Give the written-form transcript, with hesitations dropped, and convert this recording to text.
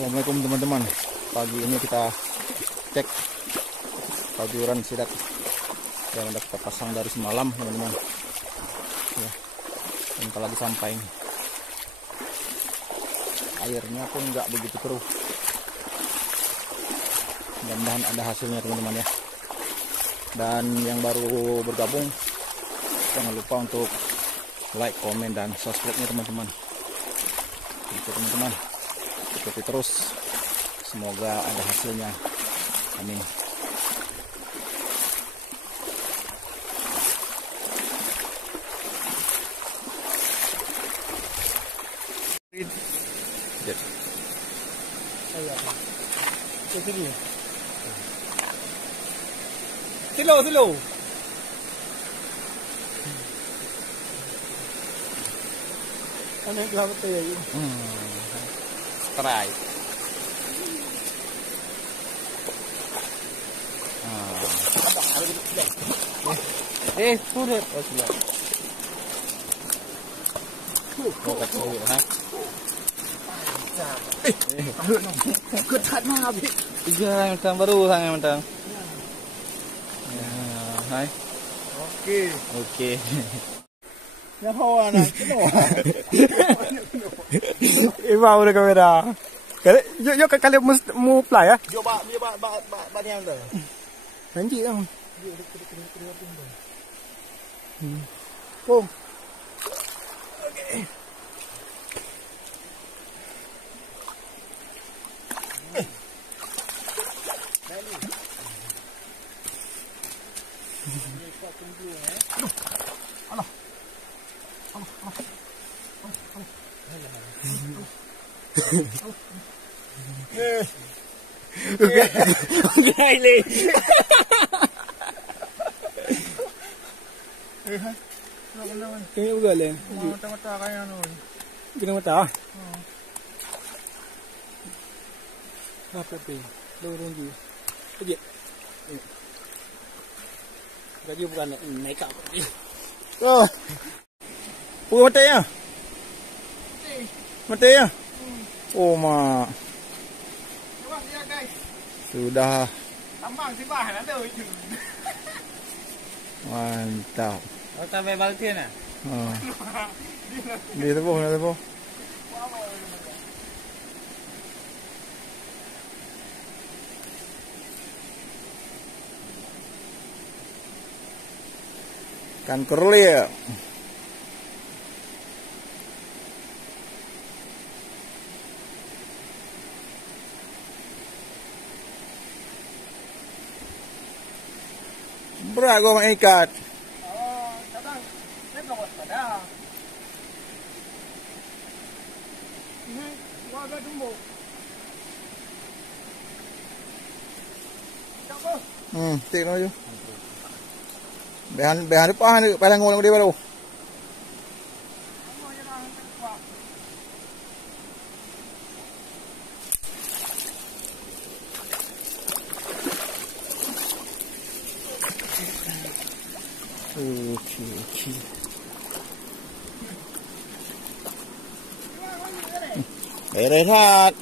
Assalamualaikum teman-teman. Pagi ini kita cek pajuran sidat yang udah kita pasang dari semalam teman-teman. Ya, bentar lagi sampai. Airnya pun nggak begitu keruh. Mudah-mudahan ada hasilnya teman-teman ya. Dan yang baru bergabung, jangan lupa untuk like, komen, dan subscribe-nya teman-teman. Oke teman-teman, ikuti terus, semoga ada hasilnya, amin. Slow. Ano yung gamit tayo yun? Strike. Sulit. Oh, sulit. Ha? Good hat na abi. Iya, yang baru sang yang hai. Oke. Yang hawa na. Iba udah kamera. Yo kali mau play ya? Yo ba yang dah. Nanti yang. Pum. Gaile. Kaya ugaling. Mata-mata kaya ano. Hindi na mata. Apa pe? Lorong dia. Aje. Gaji bukan naik apa. Oh. Pukul mati ya? Mati ya? Oh ma. Ya guys. Sudah. Tambang si bahan ada itu. Mantap. Oh sampai baltian ya? Oh. Di tepuh. Kan curly ya. Berago mengikat. Oh, kadang saya belum waspada. Ini warga tumbuh. Siapa? Tingnan aja. Behan pa han parang ngulong di balo. Okay. Beres hat.